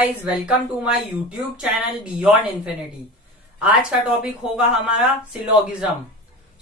Guys, welcome to my YouTube channel beyond infinity. आज का topic होगा हमारा सिलोगिज्म।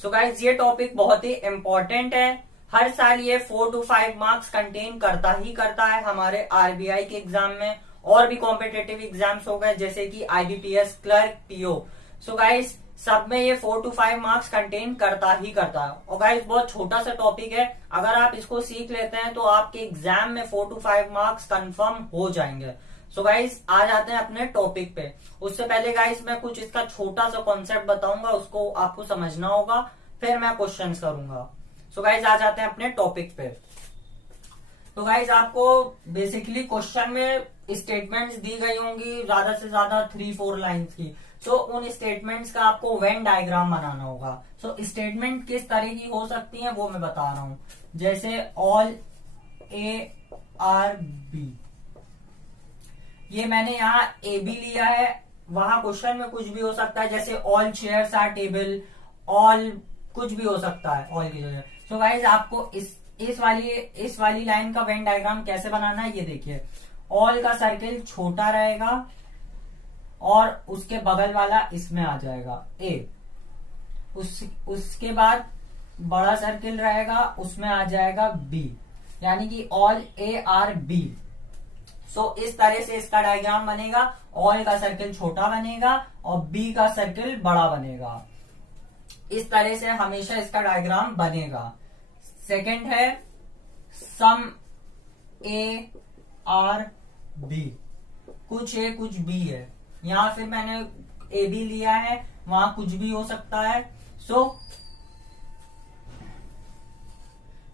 सो गाइज, ये टॉपिक बहुत ही इम्पोर्टेंट है। हर साल ये 4 to 5 मार्क्स कंटेन करता है हमारे आरबीआई के एग्जाम में, और भी कॉम्पिटेटिव एग्जाम्स हो गए जैसे कि IBPS, clerk, PO. So guys, सब में ये 4 to 5 मार्क्स कंटेन करता है। और गाइस, बहुत छोटा सा टॉपिक है, अगर आप इसको सीख लेते हैं तो आपके एग्जाम में 4 to 5 मार्क्स कंफर्म हो जाएंगे। सो गाइस, आ जाते हैं अपने टॉपिक पे। उससे पहले गाइस, मैं कुछ इसका छोटा सा कॉन्सेप्ट बताऊंगा, उसको आपको समझना होगा, फिर मैं क्वेश्चंस करूंगा। सो गाइस, आ जाते हैं अपने टॉपिक पे। तो गाइस, आपको बेसिकली क्वेश्चन में स्टेटमेंट्स दी गई होंगी, ज्यादा से ज्यादा 3-4 लाइंस की। सो उन स्टेटमेंट्स का आपको वेन डायग्राम बनाना होगा। सो स्टेटमेंट किस तरह की हो सकती है वो मैं बता रहा हूं। जैसे ऑल ए आर बी, ये मैंने यहाँ ए बी लिया है। वहां क्वेश्चन में कुछ भी हो सकता है, जैसे all chairs are table, all कुछ भी हो सकता है ऑल की जगह। सो गाइज, आपको इस वाली लाइन का वेन डायग्राम कैसे बनाना है ये देखिए। ऑल का सर्किल छोटा रहेगा और उसके बगल वाला इसमें आ जाएगा ए। उसके बाद बड़ा सर्किल रहेगा, उसमें आ जाएगा बी, यानी कि ऑल ए आर बी। सो इस तरह से इसका डायग्राम बनेगा। ऑल का सर्किल छोटा बनेगा और बी का सर्किल बड़ा बनेगा। इस तरह से हमेशा इसका डायग्राम बनेगा। सेकंड है सम ए आर बी, कुछ ए कुछ बी है। यहां फिर मैंने ए बी लिया है, वहां कुछ भी हो सकता है। सो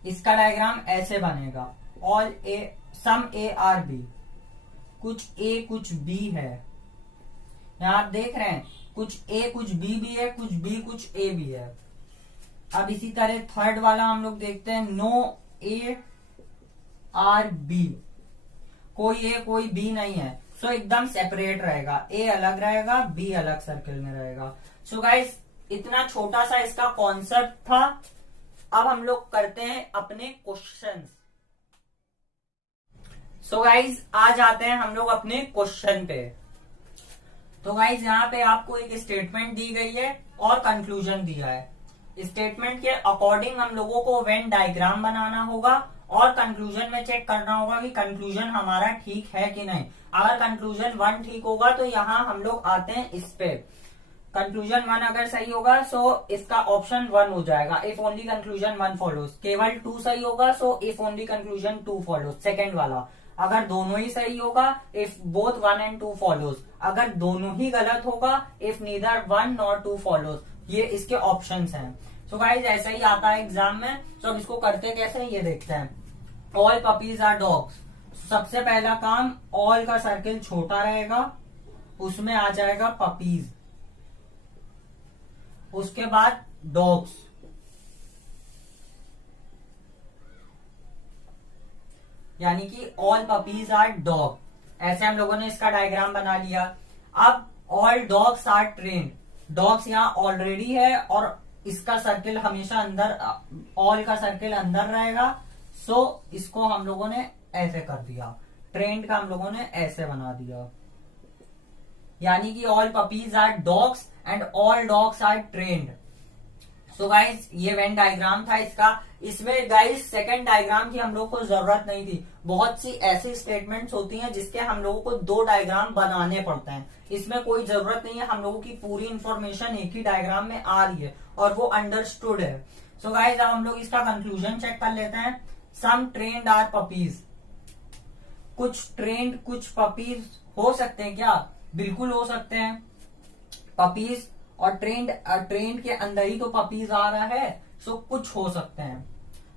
इसका डायग्राम ऐसे बनेगा। All A some A are B, कुछ ए कुछ बी है। यहां आप देख रहे हैं कुछ ए कुछ बी भी है, कुछ बी कुछ ए भी है। अब इसी तरह थर्ड वाला हम लोग देखते हैं। नो ए आर बी, कोई ए कोई बी नहीं है। सो एकदम सेपरेट रहेगा, ए अलग रहेगा, बी अलग सर्किल में रहेगा। सो गाइस, इतना छोटा सा इसका कॉन्सेप्ट था। अब हम लोग करते हैं अपने क्वेश्चंस। सो गाइज, आ जाते हैं हम लोग अपने क्वेश्चन पे। तो गाइज, यहाँ पे आपको एक स्टेटमेंट दी गई है और कंक्लूजन दिया है। स्टेटमेंट के अकॉर्डिंग हम लोगों को वेन डायग्राम बनाना होगा और कंक्लूजन में चेक करना होगा कि कंक्लूजन हमारा ठीक है कि नहीं। अगर कंक्लूजन 1 ठीक होगा तो यहाँ हम लोग आते हैं इस पे। कंक्लूजन 1 अगर सही होगा सो इसका ऑप्शन 1 हो जाएगा, इफ ओनली कंक्लूजन 1 फॉलोज। केवल 2 सही होगा so if only conclusion 2 follows, second वाला। अगर दोनों ही सही होगा, इफ बोथ 1 and 2 फॉलोज। अगर दोनों ही गलत होगा, इफ नीदर 1 nor 2 फॉलोज। ये इसके ऑप्शंस हैं। सो गाइज, ऐसा ही आता है एग्जाम में। सो अब इसको करते कैसे हैं ये देखते हैं। ऑल पपीज आर डॉग्स, सबसे पहला काम, ऑल का सर्किल छोटा रहेगा, उसमें आ जाएगा पपीज। उसके बाद डॉग्स, यानी कि ऑल पपीज आर डॉग। ऐसे हम लोगों ने इसका डायग्राम बना लिया। अब all dogs are trained, dogs यहाँ ऑलरेडी है और इसका सर्किल हमेशा अंदर, ऑल का सर्किल अंदर रहेगा। सो इसको हम लोगों ने ऐसे कर दिया, ट्रेंड का हम लोगों ने ऐसे बना दिया, यानी कि all puppies are dogs and all dogs are trained. So guys, ये वेन डायग्राम था इसका। इसमें गाइज सेकंड डायग्राम की हम लोग को जरूरत नहीं थी। बहुत सी ऐसी स्टेटमेंट्स होती हैं जिसके हम लोगों को 2 डायग्राम बनाने पड़ते हैं। इसमें कोई जरूरत नहीं है, हम लोगों की पूरी इंफॉर्मेशन एक ही डायग्राम में आ रही है और वो अंडरस्टूड है। सो गाइज, अब हम लोग इसका कंक्लूजन चेक कर लेते हैं। सम ट्रेन्ड आर पपीज, कुछ ट्रेन्ड कुछ पपीज हो सकते हैं क्या? बिल्कुल हो सकते हैं। पपीज और ट्रेंड के अंदर ही तो पपीज आ रहा है। सो कुछ हो सकते हैं,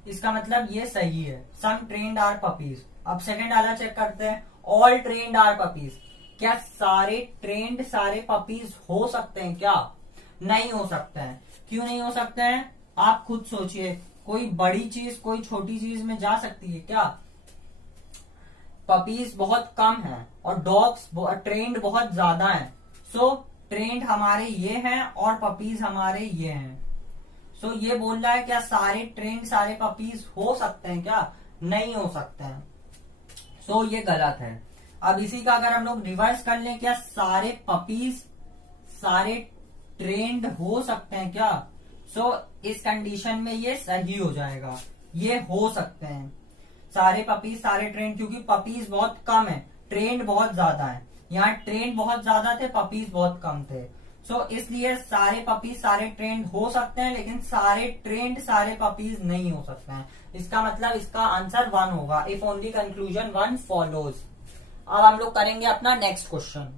इसका मतलब ये सही है। सम ट्रेंड आर पपीज। अब सेकंड वाला चेक करते हैं। ऑल ट्रेंड आर पपीज, क्या सारे ट्रेंड सारे पपीज हो सकते हैं क्या? नहीं हो सकते हैं। क्यों नहीं हो सकते हैं? आप खुद सोचिए, कोई बड़ी चीज कोई छोटी चीज में जा सकती है क्या? पपीज बहुत कम है और डॉग्स ट्रेंड बहुत ज्यादा है। सो ट्रेंड हमारे ये हैं और पपीज हमारे ये हैं। सो ये बोल रहा है क्या सारे ट्रेंड सारे पपीज हो सकते हैं क्या? नहीं हो सकते हैं। सो ये गलत है। अब इसी का अगर हम लोग रिवर्स कर लें, क्या सारे पपीज सारे ट्रेंड हो सकते हैं क्या? सो इस कंडीशन में ये सही हो जाएगा, ये हो सकते हैं सारे पपीज सारे ट्रेंड, क्योंकि पपीज बहुत कम है, ट्रेंड बहुत ज्यादा है। यहाँ ट्रेंड बहुत ज्यादा थे, पपीज बहुत कम थे। सो इसलिए सारे पपीज सारे ट्रेंड हो सकते हैं, लेकिन सारे ट्रेंड सारे पपीज नहीं हो सकते हैं। इसका मतलब इसका आंसर 1 होगा, इफ ओनली कंक्लूजन 1 फॉलोज। अब हम लोग करेंगे अपना नेक्स्ट क्वेश्चन।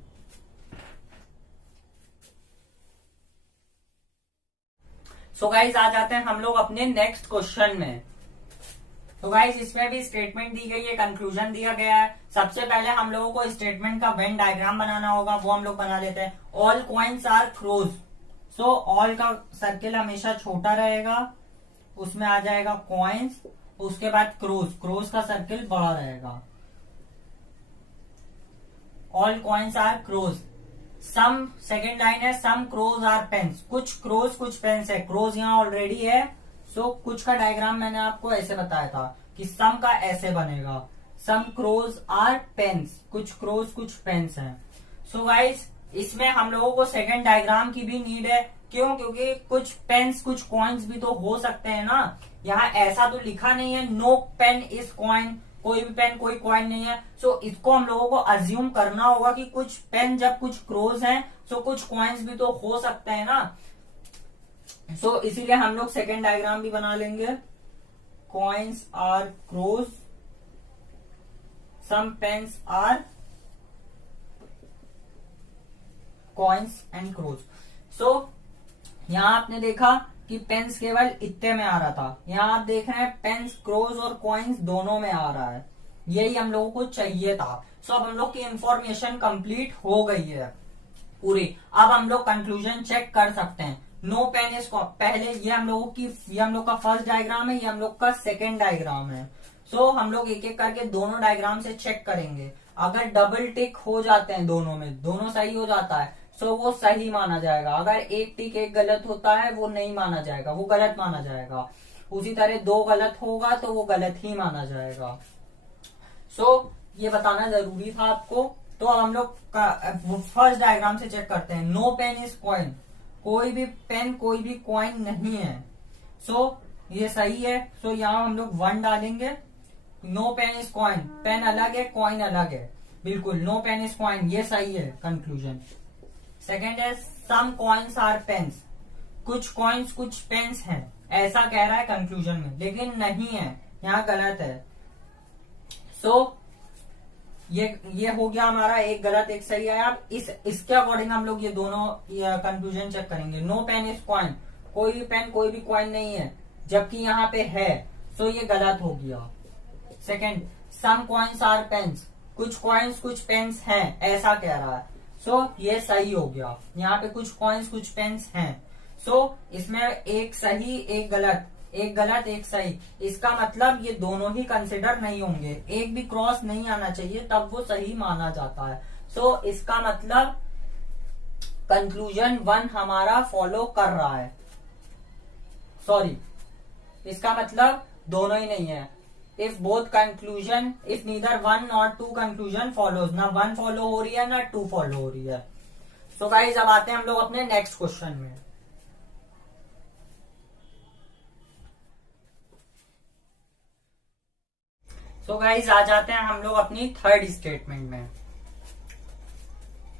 सो गाइज आ जाते हैं हम लोग अपने नेक्स्ट क्वेश्चन में। तो गाइज इसमें भी स्टेटमेंट दी गई है, कंक्लूजन दिया गया है। सबसे पहले हम लोगों को स्टेटमेंट का वेन डायग्राम बनाना होगा, वो हम लोग बना लेते हैं। All coins are crows. So all का सर्किल हमेशा छोटा रहेगा, उसमें आ जाएगा कॉइन्स, उसके बाद क्रोज, क्रोज का सर्किल बड़ा रहेगा। All coins are crows. Some second line है, सम क्रोज आर पेन्स। कुछ क्रोज कुछ पेन्स है, क्रोज यहाँ ऑलरेडी है। सो कुछ का डायग्राम मैंने आपको ऐसे बताया था कि सम का ऐसे बनेगा, सम क्रोज आर पेन्स, कुछ क्रोज कुछ पेन्स हैं। सो गाइस इसमें हम लोगों को सेकेंड डायग्राम की भी नीड है। क्यों? क्योंकि कुछ पेन्स कुछ कॉइन्स भी तो हो सकते हैं ना। यहाँ ऐसा तो लिखा नहीं है नो पेन इज कॉइन, कोई भी पेन कोई कॉइन नहीं है। सो इसको हम लोगों को अज्यूम करना होगा कि कुछ पेन जब कुछ क्रोज हैं, सो कुछ कॉइन्स भी तो हो सकते हैं ना। सो इसीलिए हम लोग सेकेंड डायग्राम भी बना लेंगे। Coins are crows, some pens are coins and crows. So यहां आपने देखा कि पेन्स केवल इतने में आ रहा था, यहां आप देख रहे हैं पेन्स क्रोज और कॉइन्स दोनों में आ रहा है। यही हम लोगों को चाहिए था। सो अब हम लोग की इंफॉर्मेशन कंप्लीट हो गई है पूरी। अब हम लोग कंक्लूजन चेक कर सकते हैं। नो पेन इज पहले ये हम लोग का फर्स्ट डायग्राम है, ये हम लोग का सेकेंड डायग्राम है। सो हम लोग एक एक करके दोनों डायग्राम से चेक करेंगे। अगर डबल टिक हो जाते हैं दोनों में, दोनों सही हो जाता है, सो वो सही माना जाएगा। अगर एक टिक एक गलत होता है वो नहीं माना जाएगा, वो गलत माना जाएगा। उसी तरह 2 गलत होगा तो वो गलत ही माना जाएगा। सो ये बताना जरूरी था आपको। तो अब हम लोग फर्स्ट डायग्राम से चेक करते हैं। नो पेन इज कॉइन, कोई भी पेन कोई भी कॉइन नहीं है। सो ये सही है। सो यहाँ हम लोग 1 डालेंगे। No pen is coin, pen अलग है कॉइन अलग है, बिल्कुल नो पेन इज कॉइन, ये सही है कंक्लूजन। सेकेंड है सम कॉइन्स आर पेन्स, कुछ कॉइन्स कुछ पेन्स हैं, ऐसा कह रहा है कंक्लूजन में, लेकिन नहीं है, यहाँ गलत है। सो ये हो गया हमारा, एक गलत एक सही है। अब इसके अकॉर्डिंग हम लोग ये दोनों कंक्लूजन चेक करेंगे। नो पेन इज कॉइन, कोई भी पेन कोई भी कॉइन नहीं है, जबकि यहाँ पे है। सो ये गलत हो गया। Second, some coins are pens, कुछ कॉइन्स कुछ पेन्स हैं, ऐसा कह रहा है। सो ये सही हो गया। यहाँ पे कुछ कॉइन्स कुछ पेन्स हैं। सो इसमें एक सही एक गलत, एक गलत एक सही। इसका मतलब ये दोनों ही कंसिडर नहीं होंगे, एक भी क्रॉस नहीं आना चाहिए, तब वो सही माना जाता है। सो इसका मतलब कंक्लूजन 1 हमारा फॉलो कर रहा है। सॉरी, इसका मतलब दोनों ही नहीं है। If both conclusion, if neither 1 और 2 कंक्लूजन फॉलोज, ना 1 फॉलो हो रही है ना 2 फॉलो हो रही है। सो गाइज अब आते हैं हम लोग अपने नेक्स्ट क्वेश्चन में। तो गाइज आ जाते हैं हम लोग अपनी थर्ड स्टेटमेंट में।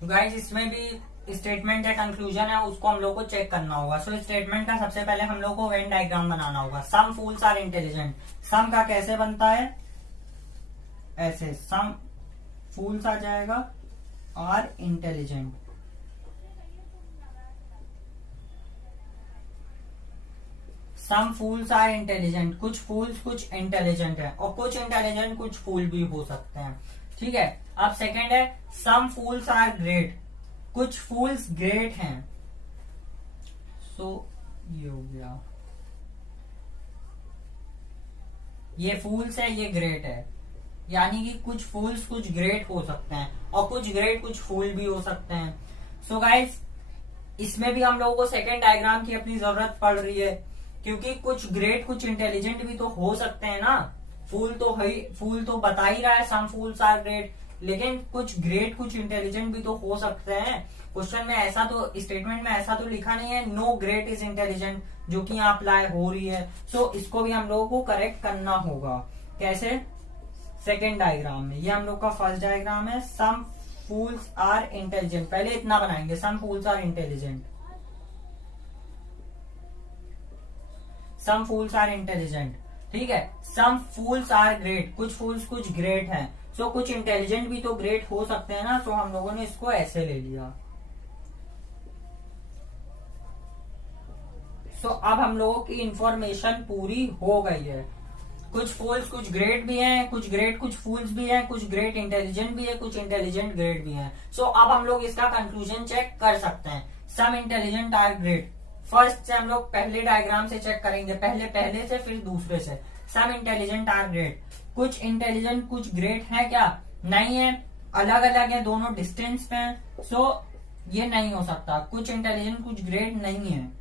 गाइज इसमें भी स्टेटमेंट है कंक्लूजन है, उसको हम लोग को चेक करना होगा। सो स्टेटमेंट का सबसे पहले हम लोग को वेन डायग्राम बनाना होगा। सम फूल्स आर इंटेलिजेंट, सम का कैसे बनता है, ऐसे सम फूल्स आ जाएगा are intelligent. Some fools are intelligent, कुछ फूल्स कुछ इंटेलिजेंट है, और कुछ इंटेलिजेंट कुछ फूल भी हो सकते हैं। ठीक है। अब सेकेंड है सम फूल्स आर ग्रेट, कुछ फूल्स ग्रेट हैं। सो ये हो गया, ये फूल्स है ये ग्रेट है, यानी कि कुछ फूल्स कुछ ग्रेट हो सकते हैं, और कुछ ग्रेट कुछ फूल भी हो सकते हैं। सो गाइस इसमें भी हम लोगों को सेकेंड डायग्राम की अपनी जरूरत पड़ रही है, क्योंकि कुछ ग्रेट कुछ इंटेलिजेंट भी तो हो सकते हैं ना। फूल तो बता ही रहा है सम फूल्स आर ग्रेट, लेकिन कुछ ग्रेट कुछ इंटेलिजेंट भी तो हो सकते हैं। क्वेश्चन में ऐसा तो, स्टेटमेंट में ऐसा तो लिखा नहीं है नो ग्रेट इज इंटेलिजेंट, जो कि यहाँ अप्लाई हो रही है। सो इसको भी हम लोगों को करेक्ट करना होगा। कैसे? सेकेंड डायग्राम में। ये हम लोग का फर्स्ट डायग्राम है। सम फूल्स आर इंटेलिजेंट, पहले इतना बनाएंगे, some fools are intelligent, some fools are intelligent, ठीक है। सम फूल्स आर ग्रेट, कुछ फूल्स कुछ ग्रेट हैं। सो कुछ इंटेलिजेंट भी तो ग्रेट हो सकते हैं ना। सो हम लोगों ने इसको ऐसे ले लिया। सो अब हम लोगों की इंफॉर्मेशन पूरी हो गई है। कुछ फूल्स कुछ ग्रेट भी हैं, कुछ ग्रेट कुछ फूल्स भी हैं, कुछ ग्रेट इंटेलिजेंट भी है, कुछ इंटेलिजेंट ग्रेट भी हैं। सो अब हम लोग इसका कंक्लूजन चेक कर सकते हैं। सम इंटेलिजेंट आर ग्रेट, फर्स्ट से हम लोग पहले डायग्राम से चेक करेंगे, पहले से फिर दूसरे से। सम इंटेलिजेंट आर ग्रेट, कुछ इंटेलिजेंट कुछ ग्रेट है क्या? नहीं है, अलग अलग है, दोनों डिस्टेंस पे हैं। सो ये नहीं हो सकता। कुछ इंटेलिजेंट कुछ ग्रेट नहीं है।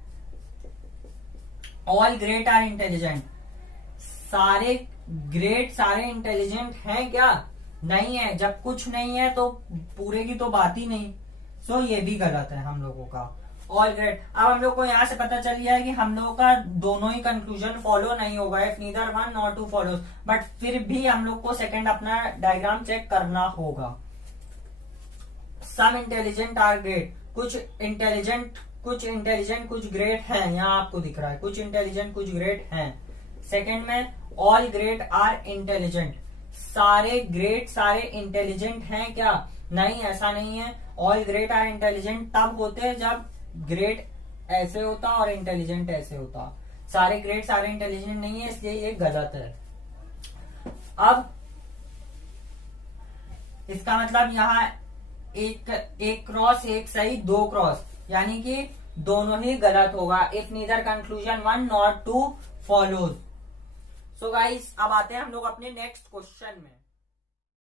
ऑल ग्रेट आर इंटेलिजेंट, सारे ग्रेट सारे इंटेलिजेंट हैं क्या? नहीं है। जब कुछ नहीं है तो पूरे की तो बात ही नहीं। सो ये भी गलत है हम लोगों का। ऑल ग्रेट, अब हम लोग को यहाँ से पता चल गया है कि हम लोगों का दोनों ही कंक्लूजन फॉलो नहीं होगा, if neither one nor two follows. But फिर भी हम लोग को सेकंड अपना डायग्राम चेक करना होगा। सम इंटेलिजेंट आर ग्रेट, कुछ इंटेलिजेंट कुछ ग्रेट है, यहाँ आपको दिख रहा है कुछ इंटेलिजेंट कुछ ग्रेट हैं। सेकंड में ऑल ग्रेट आर इंटेलिजेंट, सारे ग्रेट सारे इंटेलिजेंट हैं क्या? नहीं, ऐसा नहीं है। ऑल ग्रेट आर इंटेलिजेंट तब होते हैं जब ग्रेट ऐसे होता और इंटेलिजेंट ऐसे होता। सारे ग्रेट सारे इंटेलिजेंट नहीं है, इसलिए ये गलत है। अब इसका मतलब यहाँ एक क्रॉस एक सही, दो क्रॉस, यानी कि दोनों ही गलत होगा। If neither conclusion one nor two follows. So guys अब आते हैं हम लोग अपने नेक्स्ट क्वेश्चन में।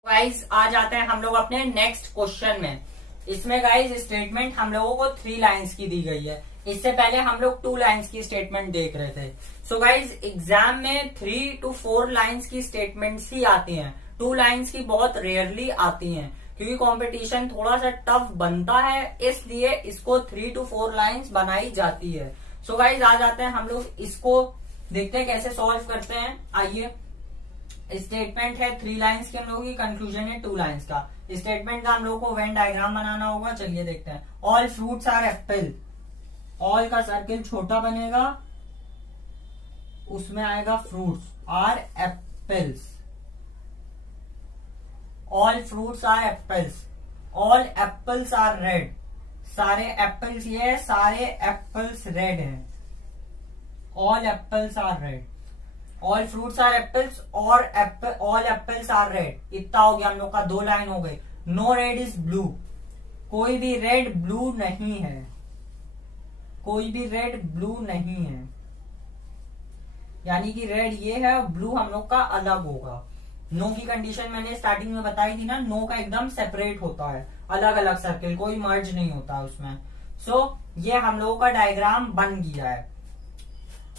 गाइस आ जाते हैं हम लोग अपने नेक्स्ट क्वेश्चन में। इसमें गाइस स्टेटमेंट हम लोगों को 3 लाइंस की दी गई है। इससे पहले हम लोग 2 लाइंस की स्टेटमेंट देख रहे थे। सो गाइस एग्जाम में 3 to 4 लाइंस की स्टेटमेंट्स ही आती हैं। 2 लाइंस की बहुत रेयरली आती हैं, क्योंकि कंपटीशन थोड़ा सा टफ बनता है, इसलिए इसको 3 to 4 लाइंस बनाई जाती है। सो गाइस आ जाते हैं हम लोग इसको देखते हैं कैसे सॉल्व करते हैं। आइए, स्टेटमेंट है 3 लाइंस की हम लोगों की, कंक्लूजन है 2 लाइंस का। स्टेटमेंट का हम लोग को वेन डायग्राम बनाना होगा। चलिए देखते हैं। All fruits are apple, all का सर्किल छोटा बनेगा, उसमें आएगा fruits are apples. All fruits are apples, all apples are red, सारे एप्पल्स ये है, सारे एप्पल्स रेड हैं। All apples are red, all fruits are apples और ऑल एप्पल्स आर रेड। इतना हो गया हम लोग का, 2 लाइन हो गई। नो रेड इज ब्लू, कोई भी रेड ब्लू नहीं है, कोई भी रेड ब्लू नहीं है, यानी कि रेड ये है और ब्लू हम लोग का अलग होगा। नो की कंडीशन मैंने स्टार्टिंग में बताई थी ना, नो का एकदम सेपरेट होता है, अलग अलग सर्किल, कोई मर्ज नहीं होता उसमें। सो ये हम लोगों का डायग्राम बन गया है।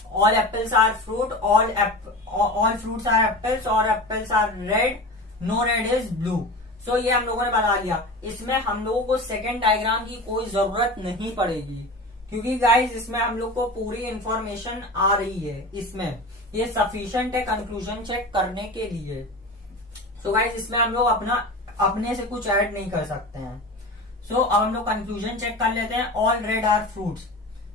All apples are fruit, all fruits are apples और apples are red, no red is blue. So ये हम लोगों ने बता दिया। इसमें हम लोगों को सेकेंड डायग्राम की कोई जरूरत नहीं पड़ेगी, क्योंकि गाइज इसमें हम लोग को पूरी इंफॉर्मेशन आ रही है। इसमें ये सफिशिएंट है कंक्लूजन चेक करने के लिए। सो गाइज इसमें हम लोग अपने से कुछ ऐड नहीं कर सकते हैं। सो अब हम लोग कंक्लूजन चेक कर लेते हैं। ऑल रेड आर फ्रूट्स,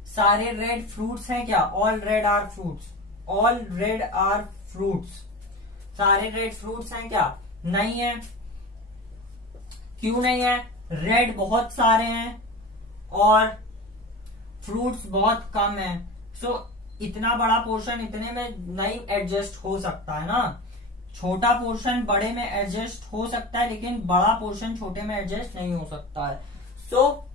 सारे रेड फ्रूट्स हैं क्या? All red are fruits, all red are fruits, सारे रेड फ्रूट्स हैं क्या? नहीं है। क्यों नहीं है? रेड बहुत सारे हैं और फ्रूट्स बहुत कम है। सो इतना बड़ा पोर्शन इतने में नहीं एडजस्ट हो सकता है ना। छोटा पोर्शन बड़े में एडजस्ट हो सकता है, लेकिन बड़ा पोर्शन छोटे में एडजस्ट नहीं हो सकता है। सो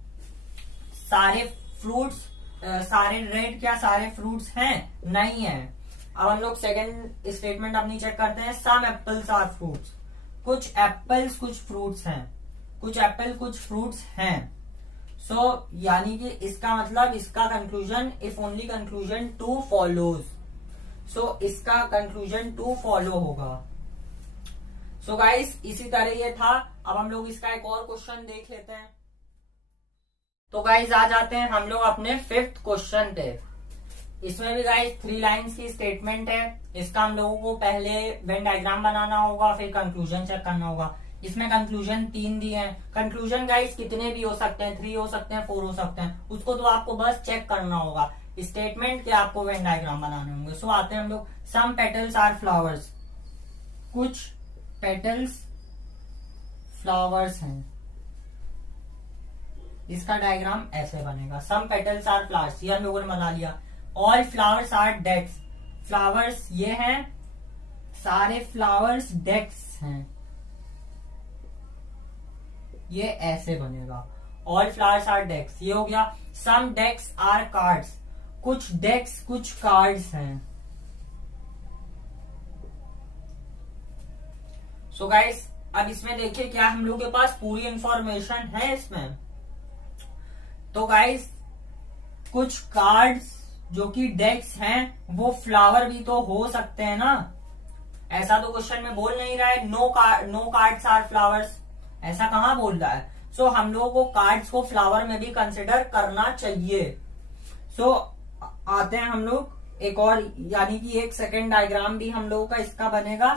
सारे फ्रूट्स, सारे रेड क्या सारे फ्रूट्स हैं? नहीं है। अब हम लोग सेकंड स्टेटमेंट अपनी चेक करते हैं। सम एप्पल्स आर फ्रूट्स, कुछ एप्पल्स कुछ फ्रूट्स हैं, कुछ एप्पल कुछ फ्रूट्स हैं। सो यानी कि इसका मतलब इसका conclusion, if only conclusion 2 follows. So इसका कंक्लूजन 2 फॉलो होगा। सो गाइस इसी तरह ये था। अब हम लोग इसका एक और क्वेश्चन देख लेते हैं। तो गाइस आ जाते हैं हम लोग अपने 5th क्वेश्चन पे। इसमें भी गाइस 3 लाइंस की स्टेटमेंट है। इसका हम लोगों को पहले वेन डायग्राम बनाना होगा, फिर कंक्लूजन चेक करना होगा। इसमें कंक्लूजन 3 दिए हैं। कंक्लूजन गाइस कितने भी हो सकते हैं, 3 हो सकते हैं, 4 हो सकते हैं, उसको तो आपको बस चेक करना होगा। स्टेटमेंट के आपको वेन डायग्राम बनाने होंगे। सो आते हैं हम लोग, सम पेटल्स आर फ्लावर्स, कुछ पेटल्स फ्लावर्स हैं। इसका डायग्राम ऐसे बनेगा, सम पेटल्स आर फ्लावर्स, ये हम लोगों ने बना लिया। All flowers are decks, flowers ये हैं, सारे फ्लावर्स डेक्स हैं, ये ऐसे बनेगा। ऑल फ्लावर्स आर डेक्स, ये हो गया। सम डेक्स आर कार्ड्स, कुछ डेक्स कुछ कार्ड्स हैं। सो गाइस अब इसमें देखिए क्या हम लोग के पास पूरी इंफॉर्मेशन है इसमें। तो गाइस कुछ कार्ड्स जो कि डेक्स हैं वो फ्लावर भी तो हो सकते हैं ना। ऐसा तो क्वेश्चन में बोल नहीं रहा है नो कार्ड्स आर फ्लावर्स, ऐसा कहाँ बोल रहा है। सो हम लोगों को कार्ड्स को फ्लावर में भी कंसिडर करना चाहिए। सो आते हैं हम लोग एक और, यानी कि एक सेकेंड डायग्राम भी हम लोगों का इसका बनेगा।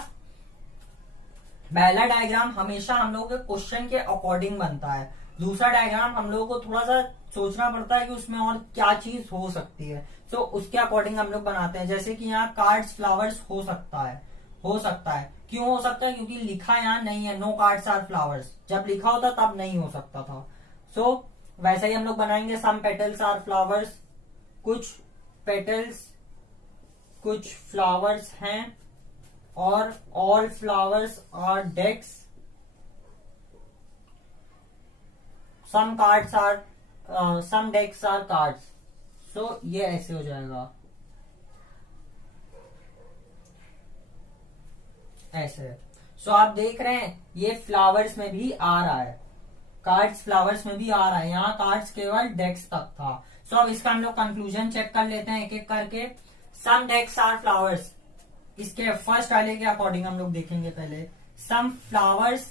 पहला डायग्राम हमेशा हम लोगों के क्वेश्चन के अकॉर्डिंग बनता है। दूसरा डायग्राम हम लोगों को थोड़ा सा सोचना पड़ता है कि उसमें और क्या चीज हो सकती है। सो उसके अकॉर्डिंग हम लोग बनाते हैं। जैसे कि यहाँ कार्ड्स फ्लावर्स हो सकता है, हो सकता है। क्यों हो सकता है? क्योंकि लिखा यहाँ नहीं है नो कार्ड्स आर फ्लावर्स। जब लिखा होता तब नहीं हो सकता था। सो वैसे ही हम लोग बनाएंगे सम पेटल्स आर फ्लावर्स, कुछ पेटल्स कुछ फ्लावर्स हैं, और all flowers are decks, some cards are some decks are cards. So ये ऐसे हो जाएगा, ऐसे। सो आप देख रहे हैं ये फ्लावर्स में भी आ रहा है, कार्ड्स फ्लावर्स में भी आ रहा है। यहाँ कार्ड्स केवल डेक्स तक था। सो अब इसका हम लोग कंक्लूजन चेक कर लेते हैं एक एक करके। सम डेक्स आर फ्लावर्स, इसके फर्स्ट वाले के अकॉर्डिंग हम लोग देखेंगे पहले। Some flowers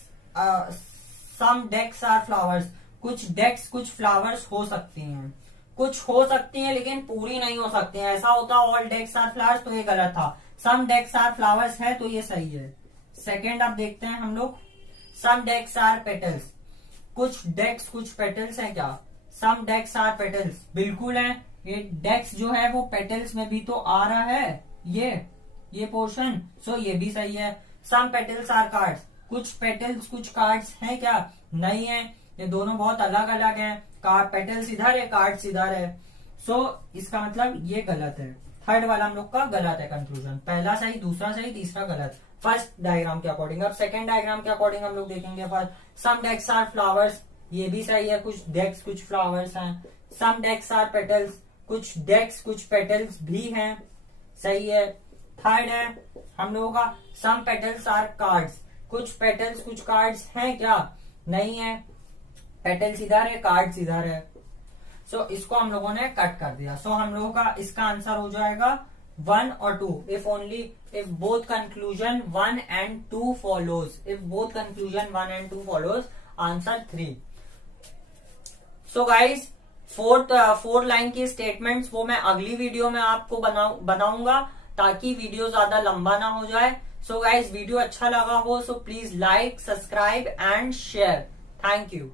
some decks are flowers, कुछ डेक्स कुछ फ्लावर्स हो सकती हैं, कुछ हो सकती हैं लेकिन पूरी नहीं हो सकती हैं। ऐसा होता ऑल डेक्स आर फ्लावर्स तो ये गलत था। सम डेक्स आर फ्लावर्स है तो ये सही है। सेकेंड अब देखते हैं हम लोग, सम डेक्स आर पेटल्स, कुछ डेक्स कुछ पेटल्स हैं क्या? सम डेक्स आर पेटल्स, बिल्कुल है। ये डेक्स जो है वो पेटल्स में भी तो आ रहा है, ये पोर्शन। सो ये भी सही है। सम पेटल्स आर कार्ड्स, कुछ पेटल्स कुछ कार्ड्स हैं क्या? नहीं है, ये दोनों बहुत अलग अलग हैं। पेटल्स इधर है, कार्ड्स इधर है। सो इसका मतलब ये गलत है। थर्ड वाला हम लोग का गलत है कंक्लूजन। पहला सही, दूसरा सही, तीसरा गलत, फर्स्ट डायग्राम के अकॉर्डिंग। अब सेकंड डायग्राम के अकॉर्डिंग हम लोग देखेंगे। First some decks are flowers, ये भी सही है, कुछ डेक्स कुछ फ्लावर्स हैं। सम डेक्स आर पेटल्स, कुछ डेक्स कुछ पेटल्स भी हैं, सही है। थर्ड है हम लोगों का सम पेटल्स आर कार्ड्स, कुछ पेटल्स कुछ कार्ड्स हैं क्या? नहीं है, पेटल्स इधर है, कार्ड्स इधर है। सो इसको हम लोगों ने कट कर दिया। सो हम लोगों का इसका आंसर हो जाएगा 1 और 2 if both conclusion 1 and 2 follows, if both conclusion 1 and 2 follows, answer 3। So guys fourth line की स्टेटमेंट्स वो मैं अगली वीडियो में आपको बनाऊंगा ताकि वीडियो ज्यादा लंबा ना हो जाए। सो गाइज वीडियो अच्छा लगा हो so please like, subscribe and share. Thank you.